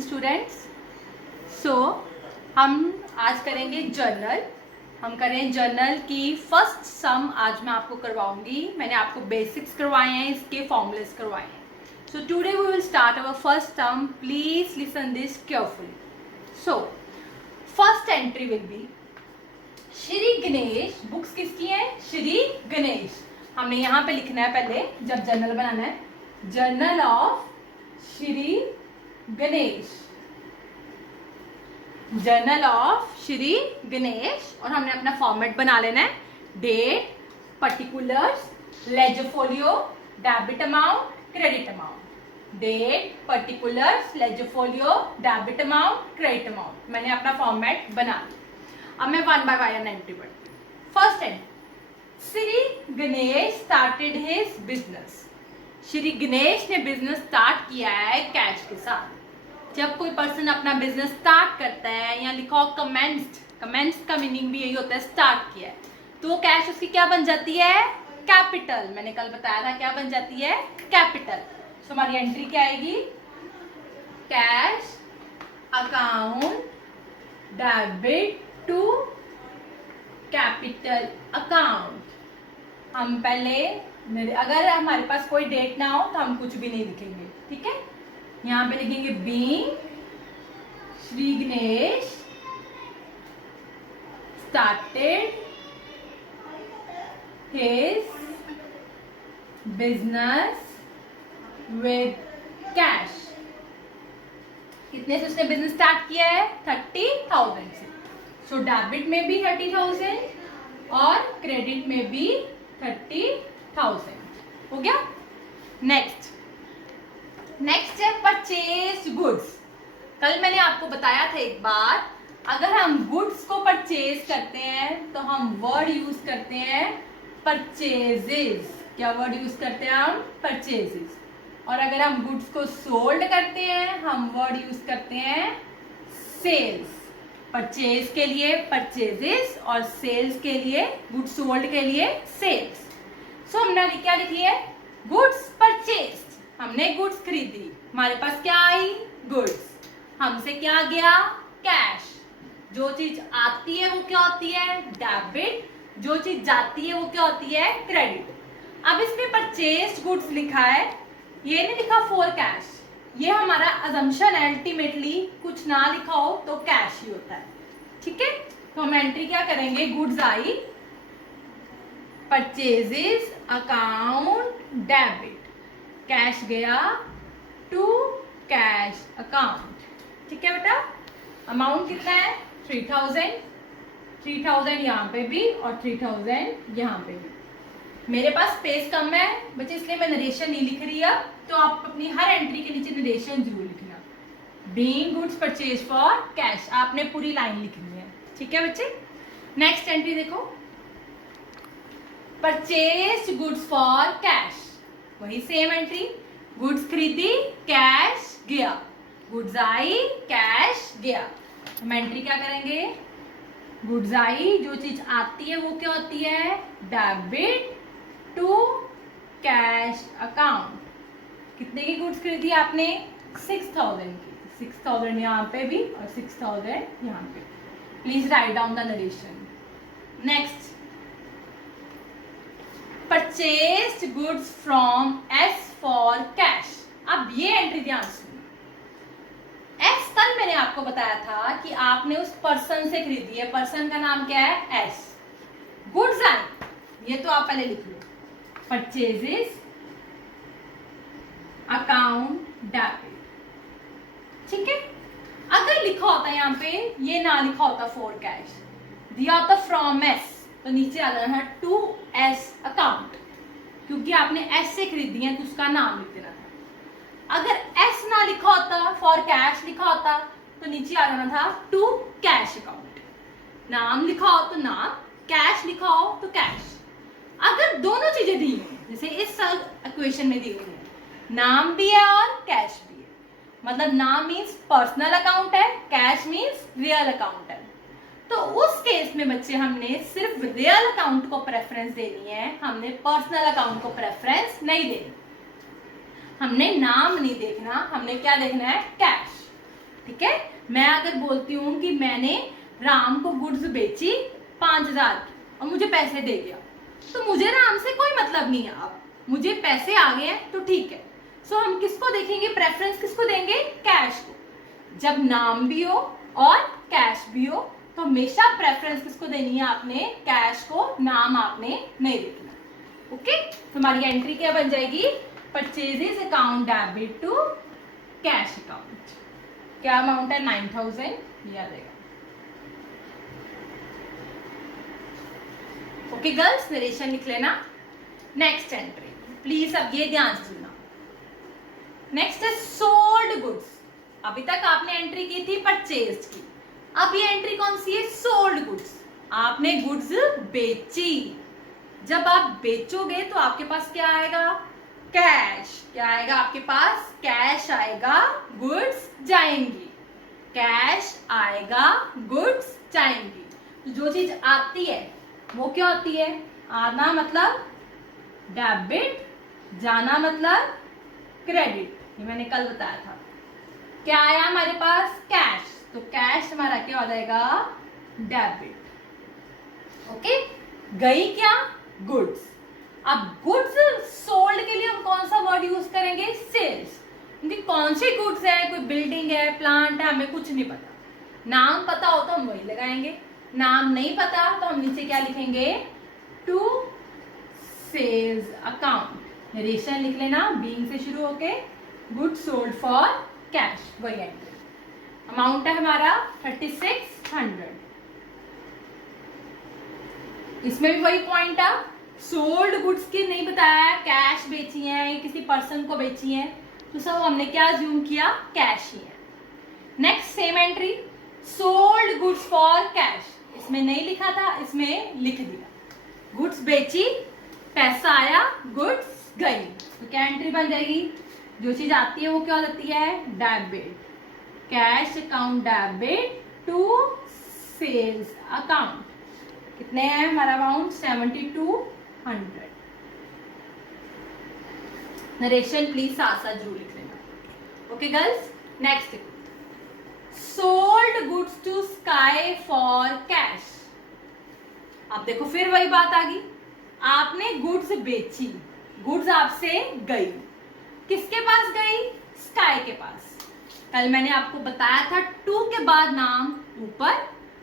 Students, सो हम आज करेंगे जर्नल। हम करें जर्नल की फर्स्ट सम। आज मैं आपको करवाऊंगी। मैंने आपको बेसिक्स करवाए हैं, इसके फॉर्मूलेस करवाए हैं। So today we will start our first term. Please listen this carefully. So first entry will be Shri Ganesh. Books किसकी है? श्री गणेश। हमने यहाँ पे लिखना है पहले, जब जर्नल बनाना है, journal of Shri Ganesh, journal of Shri Ganesh. और हमने अपना फॉर्मेट बना लेना है, date, particulars, ledger folio, debit amount, credit amount. Date, particulars, ledger folio, debit amount, credit amount. मैंने अपना फॉर्मेट बना लिया। अब मैं वन बाय वन एंट्री पढ़ती हूँ। First entry, Shri Ganesh started his business. Shri Ganesh ने बिजनेस स्टार्ट किया है कैश के साथ। जब कोई पर्सन अपना बिजनेस स्टार्ट करता है, या लिखा हो कमेंस्ड, कमेंस्ड का मीनिंग भी यही होता है स्टार्ट किया है, तो वो कैश उसकी क्या बन जाती है? कैपिटल। मैंने कल बताया था क्या बन जाती है? कैपिटल। सो हमारी एंट्री क्या आएगी? Cash account debit to capital account. हम पहले, अगर हमारे पास कोई डेट ना हो तो हम कुछ भी नहीं लिखेंगे, ठीक है? यहाँ पे लिखेंगे being Shri Ganesh started his business with cash. कितने से उसने बिजनेस स्टार्ट किया है? 30,000 से। सो डेबिट में भी 30,000 और क्रेडिट में भी 30,000। हो गया? नेक्स्ट है परचेज गुड्स। कल मैंने आपको बताया था एक बार, अगर हम गुड्स को परचेज करते हैं तो हम वर्ड यूज करते हैं परचेजेस। क्या वर्ड यूज करते हैं हम? परचेजेस। और अगर हम गुड्स को सोल्ड करते हैं, हम वर्ड यूज करते हैं सेल्स। परचेज के लिए परचेजेस और सेल्स के लिए, गुड्स सोल्ड के लिए सेल्स। सो हमने क्या लिखी है? Goods purchase. हमने गुड्स खरीदी, हमारे पास क्या आई? गुड्स। हमसे क्या गया? कैश। जो चीज आती है वो क्या होती है? डेबिट। जो चीज जाती है वो क्या होती है? क्रेडिट। अब इसमें परचेज गुड्स लिखा है, ये नहीं लिखा फॉर कैश। ये हमारा अजम्पशन है, अल्टीमेटली कुछ ना लिखा हो तो कैश ही होता है, ठीक है? तो हम एंट्री क्या करेंगे? गुड्स आई, परचेजेस अकाउंट डेबिट, कैश गया टू कैश अकाउंट, ठीक है बेटा? अमाउंट कितना है? 3,000। 3,000 यहाँ पे भी और 3,000 यहाँ पे भी। मेरे पास स्पेस कम है बच्चे, इसलिए मैं नरेशन नहीं लिख रही अब। तो आप अपनी हर एंट्री के नीचे नरेशन जरूर लिखना। Being goods purchase for cash, आपने पूरी लाइन लिखनी है, ठीक है बच्चे? नेक्स्ट एंट्री देखो, परचेज गुड्स फॉर कैश। वही सेम एंट्री, गुड्स खरीदी, कैश गया, गुड्स आई, कैश गया। हम एंट्री क्या करेंगे? गुड्स आई, जो चीज आती है वो क्या होती है? Debit to cash account. कितने की गुड्स खरीदी आपने? 6,000 की। 6,000 यहाँ पे भी और 6,000 यहाँ पे। Please write down the narration. Next, purchase goods from S for cash. अब ये एंट्री ध्यान सुनो। एस कल मैंने आपको बताया था कि आपने उस पर्सन से खरीदी है, पर्सन का नाम क्या है? एस। गुड्स आई, ये तो आप पहले लिख लो, परचेजेस अकाउंट डेबिट, ठीक है? अगर लिखा होता यहाँ पे, ये ना लिखा होता फॉर कैश, दिया होता फ्रॉम एस, तो नीचे आ जाना है टू एस अकाउंट, क्योंकि आपने एस से खरीदी है तो उसका नाम लिख देना था। अगर एस ना लिखा होता, फॉर कैश लिखा होता, तो नीचे आ जाना था टू कैश अकाउंट। नाम लिखा हो तो नाम, कैश लिखा हो तो कैश। अगर दोनों चीजें दी हुई हैं, जैसे इस इक्वेशन में दी हुई है, नाम भी है और कैश भी है, मतलब नाम मीन्स पर्सनल अकाउंट है, कैश मीन्स रियल अकाउंट है, तो उस केस में बच्चे हमने सिर्फ रियल अकाउंट को प्रेफरेंस देनी है, हमने पर्सनल अकाउंट को प्रेफरेंस नहीं देनी। हमने नाम नहीं देखना, हमने क्या देखना है? कैश। ठीक है, मैं अगर बोलती हूँ कि मैंने राम को गुड्स बेची 5,000 की और मुझे पैसे दे गया, तो मुझे राम से कोई मतलब नहीं है, अब मुझे पैसे आ गए हैं तो ठीक है। सो हम किसको देखेंगे, प्रेफरेंस किसको देंगे, कैश को। जब नाम भी हो और कैश भी हो तो हमेशा प्रेफरेंस किसको देनी है आपने, कैश को, नाम आपने नहीं देखना। ओके, तो हमारी एंट्री क्या बन जाएगी, purchases account debit to cash account. क्या अमाउंट है, 9,000, ये आ जाएगा। ओके गर्ल्स, नरेशन लिख लेना। नेक्स्ट एंट्री प्लीज, अब ये ध्यान से सुनना। नेक्स्ट है सोल्ड गुड्स। अभी तक आपने एंट्री की थी परचेज की, अब ये एंट्री कौन सी है, सोल्ड गुड्स। आपने गुड्स बेची, जब आप बेचोगे तो आपके पास क्या आएगा, कैश। क्या आएगा आपके पास, कैश आएगा, गुड्स जाएंगी, कैश आएगा, गुड्स जाएंगी। तो जो चीज आती है वो क्या होती है, आना मतलब डेबिट, जाना मतलब क्रेडिट। ये मैंने कल बताया था। क्या आया हमारे पास, कैश, तो कैश हमारा क्या हो जाएगा, डेबिट। ओके, गई क्या, गुड्स। अब गुड्स सोल्ड के लिए हम कौन सा वर्ड यूज करेंगे, सेल्स। क्योंकि कौन सी गुड्स है, कोई बिल्डिंग है, प्लांट है, हमें कुछ नहीं पता। नाम पता हो तो हम वही लगाएंगे, नाम नहीं पता तो हम नीचे क्या लिखेंगे, टू सेल्स अकाउंट। नरेशन लिख लेना, बीइंग से शुरू होके गुड्स सोल्ड फॉर कैश, वही एंट्री। अमाउंट है हमारा 3600। इसमें भी वही पॉइंट है, सोल्ड गुड्स की नहीं बताया, कैश बेची है, किसी पर्सन को बेची है, तो सब हमने क्या ज्यूम किया, कैश ही है। Next same entry, sold goods for cash. इसमें नहीं लिखा था, इसमें लिख दिया। गुड्स बेची, पैसा आया, गुड्स गई, तो क्या एंट्री बन जाएगी, जो चीज आती है वो क्या हो जाती है, debit. Cash account debit to sales account. कितने हैं हमारा अमाउंट, 7200। नरेशन प्लीज साथ साथ जरूर लिख लेना। Okay girls, next, sold goods to Sky for cash. अब देखो फिर वही बात आ गई, आपने गुड्स बेची, गुड्स आपसे गई, किसके पास गई, स्काई के पास। कल मैंने आपको बताया था टू के बाद नाम ऊपर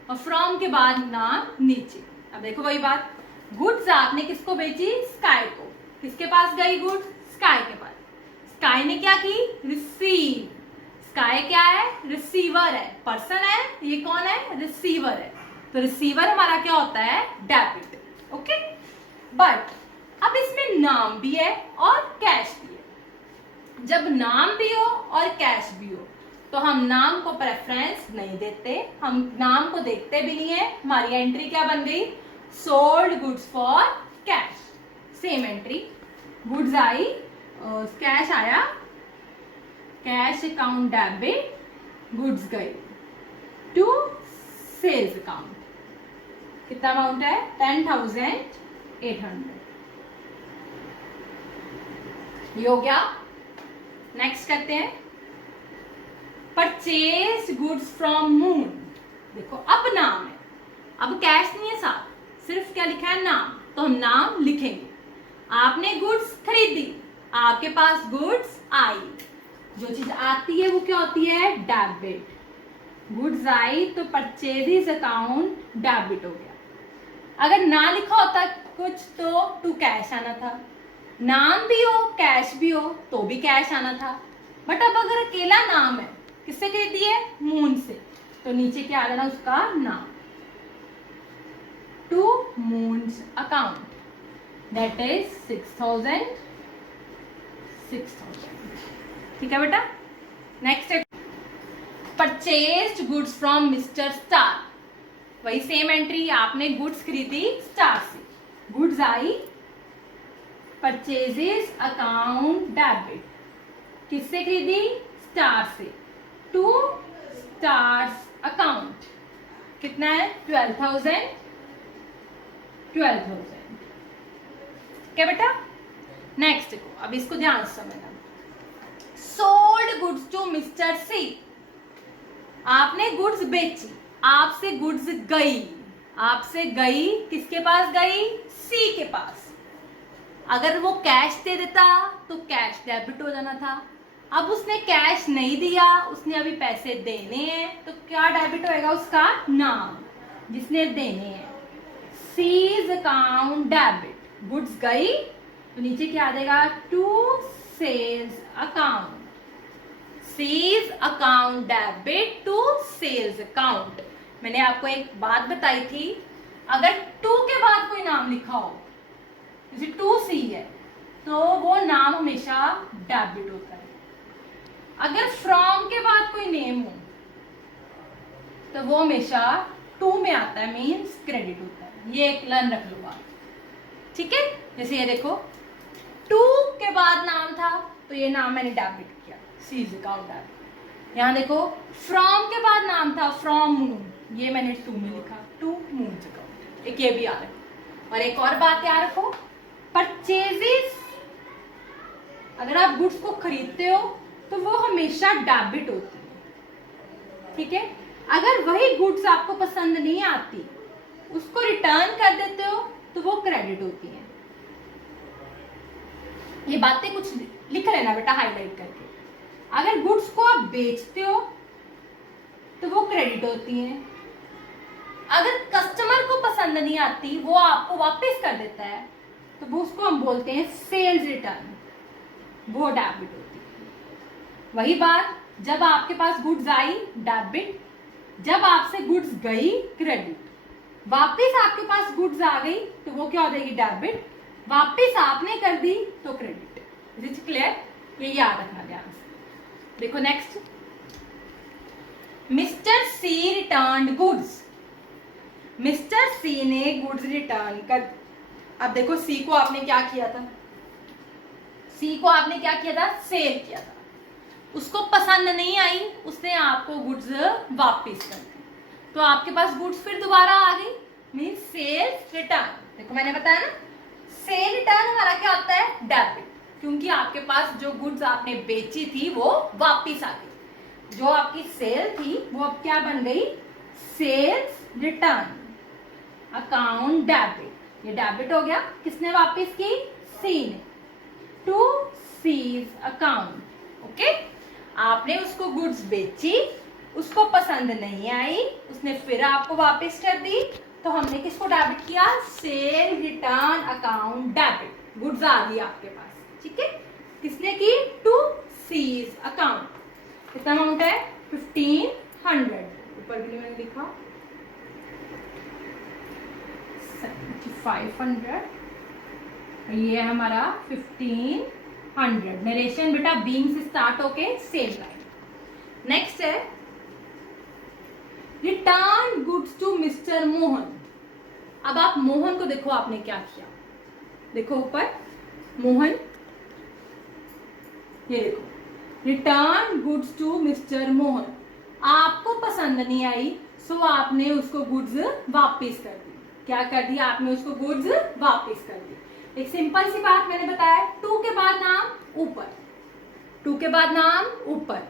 और फ्रॉम के बाद नाम नीचे। अब देखो वही बात, गुड्स आपने किसको बेची, स्काई को। किसके पास गई गुड्स, स्काई के पास। स्काई ने क्या की, रिसीव। स्काई क्या है, रिसीवर है, पर्सन है, ये कौन है, रिसीवर है। तो रिसीवर हमारा क्या होता है, डेबिट। ओके, बट अब इसमें नाम भी है और कैश भी है। जब नाम भी हो और कैश भी हो तो हम नाम को प्रेफरेंस नहीं देते, हम नाम को देखते भी नहीं है। हमारी एंट्री क्या बन गई, sold goods for cash. Same entry, goods I, cash आया, कैश अकाउंट डेबिट, गुड्स गई टू सेल्स अकाउंट। कितना अमाउंट है, 10,800। ये हो गया। नेक्स्ट करते हैं, परचेज गुड्स फ्रॉम मून। देखो अब नाम है, अब कैश नहीं है साथ, सिर्फ क्या लिखा है, नाम, तो हम नाम लिखेंगे। आपने गुड्स खरीदी, आपके पास गुड्स आई, जो चीज आती है वो क्या होती है, डेबिट। गुड्स आई तो परचेजेस अकाउंट डेबिट हो गया। अगर ना लिखा होता कुछ तो टू कैश आना था, नाम भी हो कैश भी हो तो भी कैश आना था। बट अब अगर अकेला नाम है, किससे खरीदी है, मून से, तो नीचे क्या आ जाना उसका नाम, to Moon's account, that is 6,000। ठीक है बेटा। नेक्स्ट है purchased goods from mister Star. वही सेम एंट्री, आपने गुड्स खरीदी स्टार से, गुड्स आई, परचेजेस अकाउंट डेबिट, किससे खरीदी, स्टार से, टू स्टार्स अकाउंट। कितना है, 12,000। क्या बेटा। नेक्स्ट को अब इसको ध्यान से समझना, सोल्ड गुड्स टू मिस्टर सी। आपने गुड्स बेची, आपसे गुड्स गई, आपसे गई, किसके पास गई? सी के पास। अगर वो कैश दे देता तो कैश डेबिट हो जाना था। अब उसने कैश नहीं दिया, उसने अभी पैसे देने हैं, तो क्या डेबिट होएगा? उसका नाम, जिसने देने हैं। सीज अकाउंट डेबिट, गुड्स गई तो नीचे क्या आ जाएगा? To sales account. Sales account debit to sales account. मैंने आपको एक बात बताई थी, अगर टू के बाद कोई नाम लिखा हो, जैसे टू सी है, तो वो नाम हमेशा डेबिट होता है। अगर फ्रॉम के बाद कोई नेम हो तो वो हमेशा टू में आता है, मीन्स क्रेडिट होता है। ये एक लर्न रख लो आप, ठीक है। जैसे ये देखो, टू के बाद नाम था तो ये नाम मैंने डेबिट किया, सीज अकाउंट डेबिट। यहाँ देखो, फ्रॉम के बाद नाम था, फ्रॉम मून, ये मैंने टू में लिखा, टू मून अकाउंट। एक ये भी याद रखो। और एक और बात याद रखो, परचेजेस, अगर आप गुड्स को खरीदते हो तो वो हमेशा डेबिट होती है, ठीक है। अगर वही गुड्स आपको पसंद नहीं आती, उसको रिटर्न कर देते हो तो वो क्रेडिट होती है। ये बातें कुछ लिख लेना बेटा हाईलाइट करके। अगर गुड्स को आप बेचते हो तो वो क्रेडिट होती है। अगर कस्टमर को पसंद नहीं आती, वो आपको वापस कर देता है, तो वो उसको हम बोलते हैं सेल्स रिटर्न, वो डेबिट होती है। वही बात, जब आपके पास गुड्स आई डेबिट, जब आपसे गुड्स गई क्रेडिट, वापस आपके पास गुड्स आ गई तो वो क्या हो जाएगी? डेबिट। वापस आपने कर दी तो क्रेडिट। Is it clear? ये याद रखना ध्यान से। देखो नेक्स्ट, मिस्टर सी रिटर्न गुड्स। मिस्टर सी ने गुड्स रिटर्न कर। अब देखो, सी को आपने क्या किया था? सी को आपने क्या किया था? सेल किया था। उसको पसंद नहीं आई, उसने आपको गुड्स वापस कर दी, तो आपके पास गुड्स फिर दोबारा आ गई, मींस सेल्स रिटर्न। देखो मैंने बताया ना, सेल रिटर्न हमारा क्या होता है? डेबिट, क्योंकि आपके पास जो गुड्स आपने बेची थी वो वापस आ गई। जो आपकी सेल थी वो अब क्या बन गई? Sales return account debit. ये डेबिट हो गया, किसने वापस की? सी ने, टू सीज अकाउंट। ओके, आपने उसको गुड्स बेची, उसको पसंद नहीं आई, उसने फिर आपको वापस कर दी, तो हमने किसको डेबिट किया? Sale return account debit. Goods आ गई आपके पास, ठीक है। किसने की? टू सीज अकाउंट। कितना अमाउंट है? 1500। ऊपर भी मैंने लिखा 7500, ये हमारा 1500। नरेशन बेटा बीइंग से स्टार्ट होके सेम लाइन। नेक्स्ट है return goods to mister Mohan. अब आप मोहन को देखो, आपने क्या किया? देखो ऊपर मोहन, ये देखो, return goods to mister Mohan. आपको पसंद नहीं आई, सो आपने उसको गुड्स वापस कर दी। क्या कर दिया? आपने उसको गुड्स वापस कर दी। एक सिंपल सी बात मैंने बताया, टू के बाद नाम ऊपर, टू के बाद नाम ऊपर,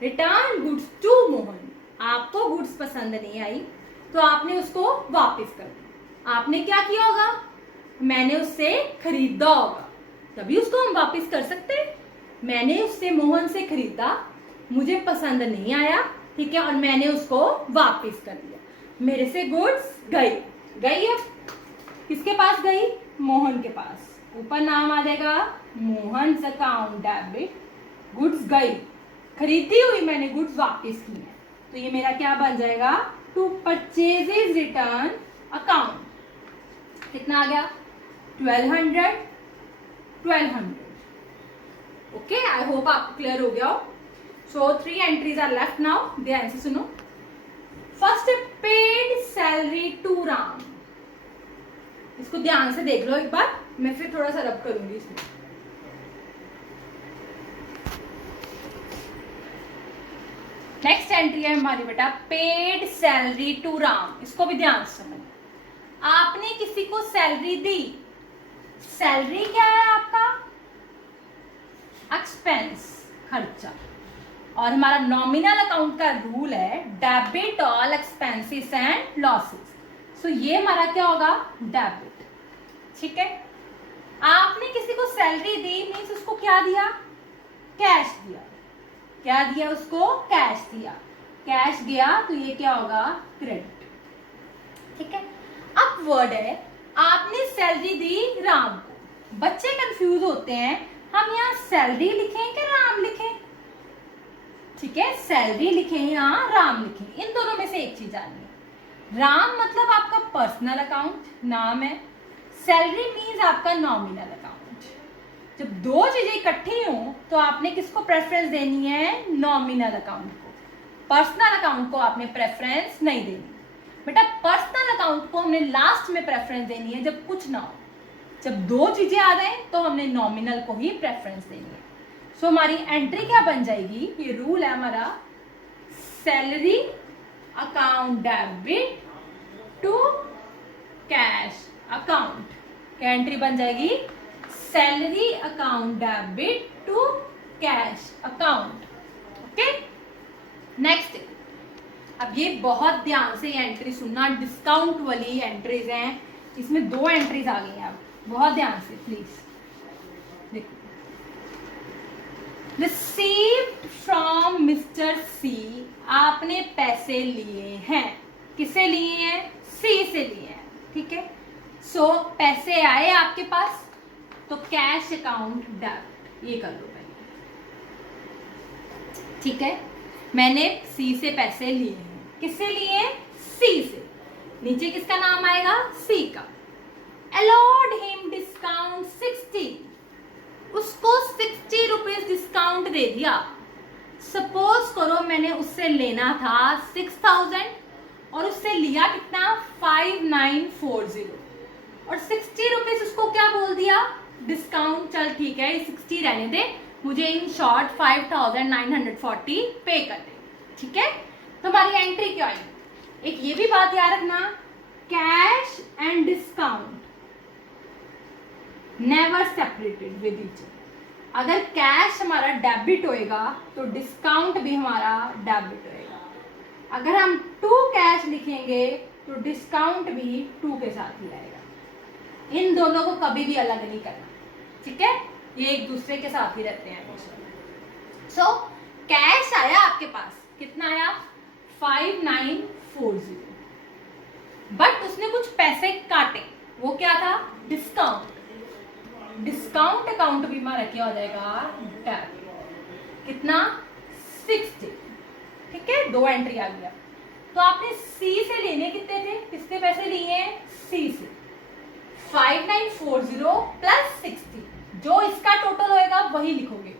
रिटर्न गुड्स टू मोहन। आपको गुड्स पसंद नहीं आई तो आपने उसको वापस कर दिया। आपने क्या किया होगा? मैंने उससे खरीदा होगा, तभी उसको हम वापस कर सकते हैं। मैंने उससे, मोहन से खरीदा, मुझे पसंद नहीं आया, ठीक है, और मैंने उसको वापस कर दिया। मेरे से गुड्स गई, गई अब किसके पास गई? मोहन के पास। ऊपर नाम आ जाएगा मोहन अकाउंट डेबिट, गुड्स गई, खरीदी हुई मैंने, गुड्स वापस की है, तो ये मेरा क्या बन जाएगा? To purchases return account. कितना आ गया? 1200। ओके, आई होप आपको क्लियर हो गया हो। So 3 entries are left now. ध्यान से सुनो। First, paid salary to Ram. इसको ध्यान से देख लो एक बार, मैं फिर थोड़ा सा रब करूंगी इसमें। नेक्स्ट एंट्री है हमारी बेटा पेड सैलरी टू राम। इसको भी ध्यान से समझ। आपने किसी को सैलरी दी। सैलरी क्या है? आपका एक्सपेंस, खर्चा। और हमारा नॉमिनल अकाउंट का रूल है debit all expenses and losses. So ये हमारा क्या होगा, डेबिट। ठीक है, आपने किसी को सैलरी दी मीन्स उसको क्या दिया, कैश दिया। क्या दिया उसको, कैश दिया। कैश गया तो ये क्या होगा, क्रेडिट। ठीक है, अब वर्ड है आपने सैलरी दी राम को। बच्चे कंफ्यूज होते हैं, हम यहाँ सैलरी लिखें कि राम लिखें। ठीक है, सैलरी लिखें या राम लिखें, इन दोनों में से एक चीज आनी है। राम मतलब आपका पर्सनल अकाउंट, नाम है। सैलरी मीन्स आपका नॉमिनल अकाउंट। जब दो चीजें इकट्ठी हो तो आपने किसको प्रेफरेंस देनी है, नॉमिनल अकाउंट को। पर्सनल अकाउंट को आपने प्रेफरेंस नहीं देनी बेटा। पर्सनल अकाउंट को हमने लास्ट में प्रेफरेंस देनी है जब कुछ ना हो। जब दो चीजें आ जाए तो हमने नॉमिनल को ही प्रेफरेंस देनी है। सो हमारी एंट्री क्या बन जाएगी, ये रूल है हमारा, salary account debit to cash account. क्या एंट्री बन जाएगी, salary account debit to cash account. Okay, next. अब ये बहुत ध्यान से एंट्री सुनना, डिस्काउंट वाली एंट्रीज हैं, इसमें दो एंट्रीज आ गई हैं। अब बहुत ध्यान से प्लीज देखो। रिसीव्ड फ्रॉम मिस्टर सी, आपने पैसे लिए हैं। किसे लिए हैं, सी से लिए हैं। ठीक है, सो पैसे आए आपके पास तो कैश अकाउंट डेबिट, ये कर लो पहले। ठीक है, मैंने सी से पैसे लिए हैं। किससे लिए, सी से। नीचे किसका नाम आएगा, सी का। allowed him discount 60, उसको 60 रुपीज डिस्काउंट दे दिया। सपोज करो मैंने उससे लेना था 6000 और उससे लिया कितना, 5940, और 60 रुपीज उसको क्या बोल दिया, डिस्काउंट। चल ठीक है 60 रहने दे, मुझे इन शॉर्ट 5940 पे कर दे। ठीक है, तो हमारी एंट्री क्या आई। एक ये भी बात याद रखना, cash and discount never separated with each other. अगर कैश हमारा डेबिट होएगा तो डिस्काउंट भी हमारा डेबिट होएगा। अगर हम टू कैश लिखेंगे तो डिस्काउंट भी टू के साथ ही आएगा। इन दोनों को कभी भी अलग नहीं करना। ठीक है, ये एक दूसरे के साथ ही रहते हैं हमेशा। सो कैश आया आपके पास, कितना आया, 5940, बट उसने कुछ पैसे काटे, वो क्या था, डिस्काउंट। डिस्काउंट अकाउंट भी हमारा क्या हो जाएगा, डेबिट। कितना, 60। ठीक है, दो एंट्री आ गया। तो आपने सी से लेने कितने थे, किसके पैसे लिए हैं, सी से। 5940 प्लस 60, जो इसका टोटल होएगा वही लिखोगे,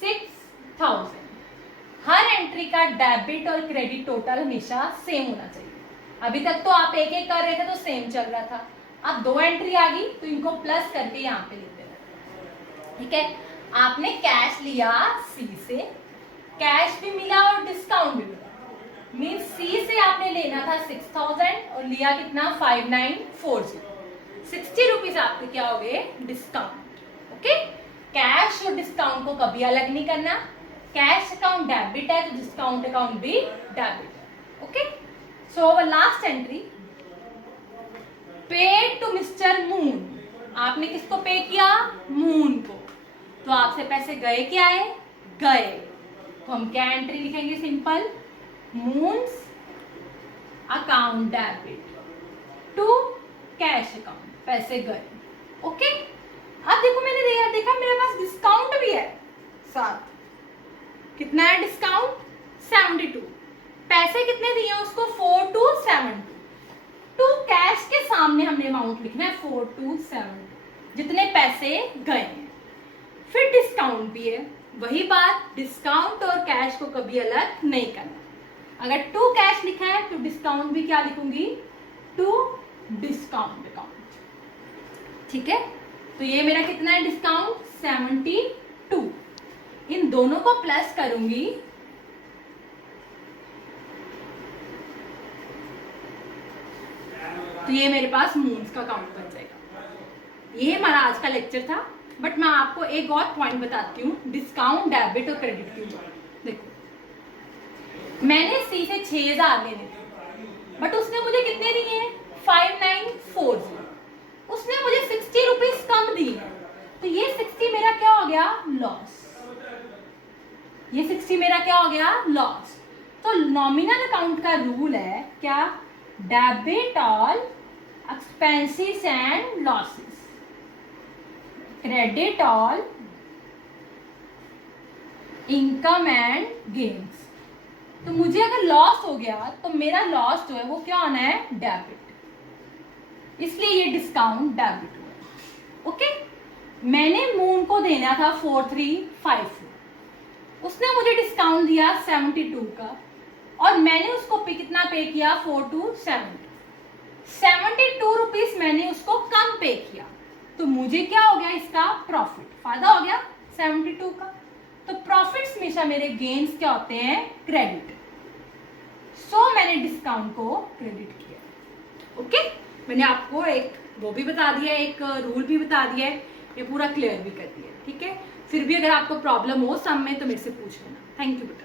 6000। हर एंट्री का डेबिट और क्रेडिट टोटल हमेशा सेम होना चाहिए। अभी तक तो आप एक एक कर रहे थे तो सेम चल रहा था, अब दो एंट्री आ गई तो इनको प्लस करके यहाँ पे लिख देना। ठीक है, आपने कैश लिया सी से, कैश भी मिला और डिस्काउंट भी मिला। मीन सी से आपने लेना था 6000 और लिया कितना, 5940। 60 रुपीज आपके क्या हो गए, डिस्काउंट। ओके, कैश और डिस्काउंट को कभी अलग नहीं करना। कैश अकाउंट डेबिट है तो डिस्काउंट अकाउंट भी डेबिट है। Okay, so last entry, paid to mister Moon. आपने किसको पे किया, मून को। तो आपसे पैसे गए क्या है, गए। तो हम क्या एंट्री लिखेंगे, simple, Moon's account debit to cash account, पैसे गए। ओके, अब देखो मैंने देखा मेरे पास डिस्काउंट भी है साथ। कितना है डिस्काउंट, 72। पैसे कितने दिए उसको, 4272। टू कैश के सामने हमने अमाउंट लिखना है 4272, जितने पैसे गए। फिर डिस्काउंट भी है, वही बात, डिस्काउंट और कैश को कभी अलग नहीं करना। अगर टू कैश लिखा है तो डिस्काउंट भी क्या लिखूंगी, टू डिस्काउंट अकाउंट। ठीक है, तो ये मेरा कितना है डिस्काउंट, 72। इन दोनों को प्लस करूंगी तो ये मेरे पास मून्स का अकाउंट बन जाएगा। ये हमारा आज का लेक्चर था, बट मैं आपको एक और पॉइंट बताती हूँ, डिस्काउंट डेबिट और क्रेडिट के ऊपर। देखो मैंने सी से 6,000 लेने थे, बट उसने मुझे कितने दिए हैं? 5940। उसने मुझे 60 रुपीज कम दिए, तो ये 60 मेरा क्या हो गया? लॉस। ये 60 मेरा क्या हो गया? लॉस। तो नॉमिनल अकाउंट का रूल है क्या? Debit all expenses and losses, credit all income and gains. तो मुझे अगर लॉस हो गया तो मेरा लॉस जो है वो क्या होना है? डेबिट। इसलिए ये डिस्काउंट डेबिट हुआ। ओके, मैंने मून को देना था 4354, उसने मुझे डिस्काउंट दिया 72 का, और मैंने उसको कितना पे किया? 4270। 72 रुपीज मैंने उसको कम पे किया, तो मुझे क्या हो गया? इसका प्रॉफिट, फायदा हो गया 72 का। तो प्रॉफिट्स हमेशा मेरे गेन्स क्या होते हैं? क्रेडिट। सो मैंने डिस्काउंट को क्रेडिट किया। ओके, मैंने आपको एक वो भी बता दिया, एक रूल भी बता दिया है, ये पूरा क्लियर भी कर दिया। ठीक है, फिर भी अगर आपको प्रॉब्लम हो सम में तो मेरे से पूछ लेना। थैंक यू बेटा।